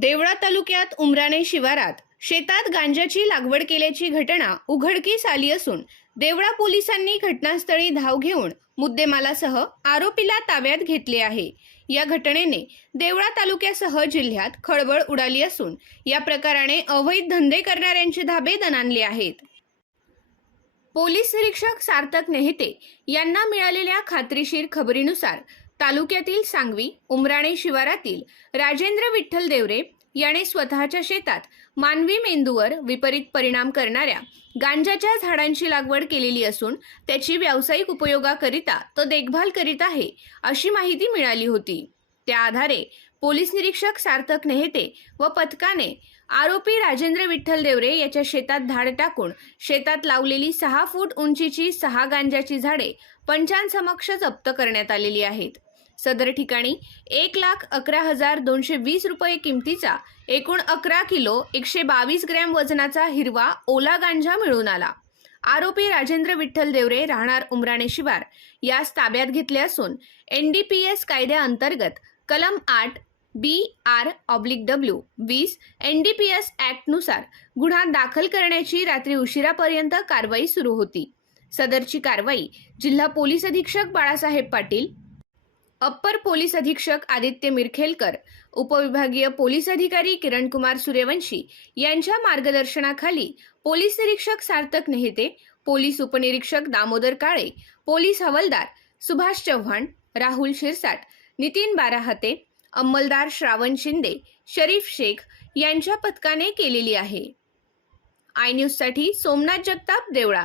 देवळा तालुक्यात उमराणे शिवारात. शेतात गांजाची लागवड केल्याची घटना उघडकीस आली असून देवळा पोलिसांनी घटनास्थळी धाव घेऊन मुद्देमालासह आरोपीला ताब्यात घेतले आहे. या घटनेने देवळा तालुक्यासह जिल्ह्यात खळबळ उडाली असून या प्रकाराने अवैध धंदे करणाऱ्यांचे धाबे दणाणले आहेत. पोलीस निरीक्षक सार्थक नेहते यांना मिळालेल्या खात्रीशीर खबरीनुसार तालुक्यातील सांगवी उमराणे शिवारातील राजेंद्र विठ्ठल देवरे याने स्वतःच्या शेतात मानवी मेंदूवर विपरीत परिणाम करणाऱ्या गांजाच्या झाडांची लागवड केलेली असून त्याची व्यावसायिक उपयोगाकरिता तो देखभाल करीत आहे अशी माहिती मिळाली होती. त्या आधारे पोलीस निरीक्षक सार्थक नेहते व पथकाने आरोपी राजेंद्र विठ्ठल देवरे याच्या शेतात धाड टाकून शेतात लावलेली सहा फूट उंचीची सहा गांजाची झाडे पंचांसमक्ष जप्त करण्यात आलेली आहेत. सदर ठिकाणी एक लाख अकरा हजार दोनशे वीस रुपये किमतीचा एकूण अकरा किलो एकशे बावीस ग्रॅम वजनाचा हिरवा ओला गांजा मिळून आला. आरोपी राजेंद्र विठ्ठल देवरे राहणार उमराणे शिवार यास ताब्यात घेतले असून एन डी पी एस कायद्याअंतर्गत कलम आठ बी आर ऑब्लिक डब्ल्यू वीस एन डी पी एस ॲक्टनुसार गुन्हा दाखल करण्याची रात्री उशिरापर्यंत कारवाई सुरू होती. सदरची कारवाई जिल्हा पोलीस अधीक्षक बाळासाहेब पाटील अप्पर पोलीस अधीक्षक आदित्य मिरखेलकर उपविभागीय पोलीस अधिकारी किरणकुमार सूर्यवंशी यांच्या मार्गदर्शनाखाली पोलीस निरीक्षक सार्थक नेहते पोलीस उपनिरीक्षक दामोदर काळे पोलीस हवालदार सुभाष चव्हाण राहुल शिरसाट नितीन बाराहते अंमलदार श्रावण शिंदे शरीफ शेख यांच्या पथकाने केलेली आहे. आय न्यूजसाठी सोमनाथ जगताप देवळा.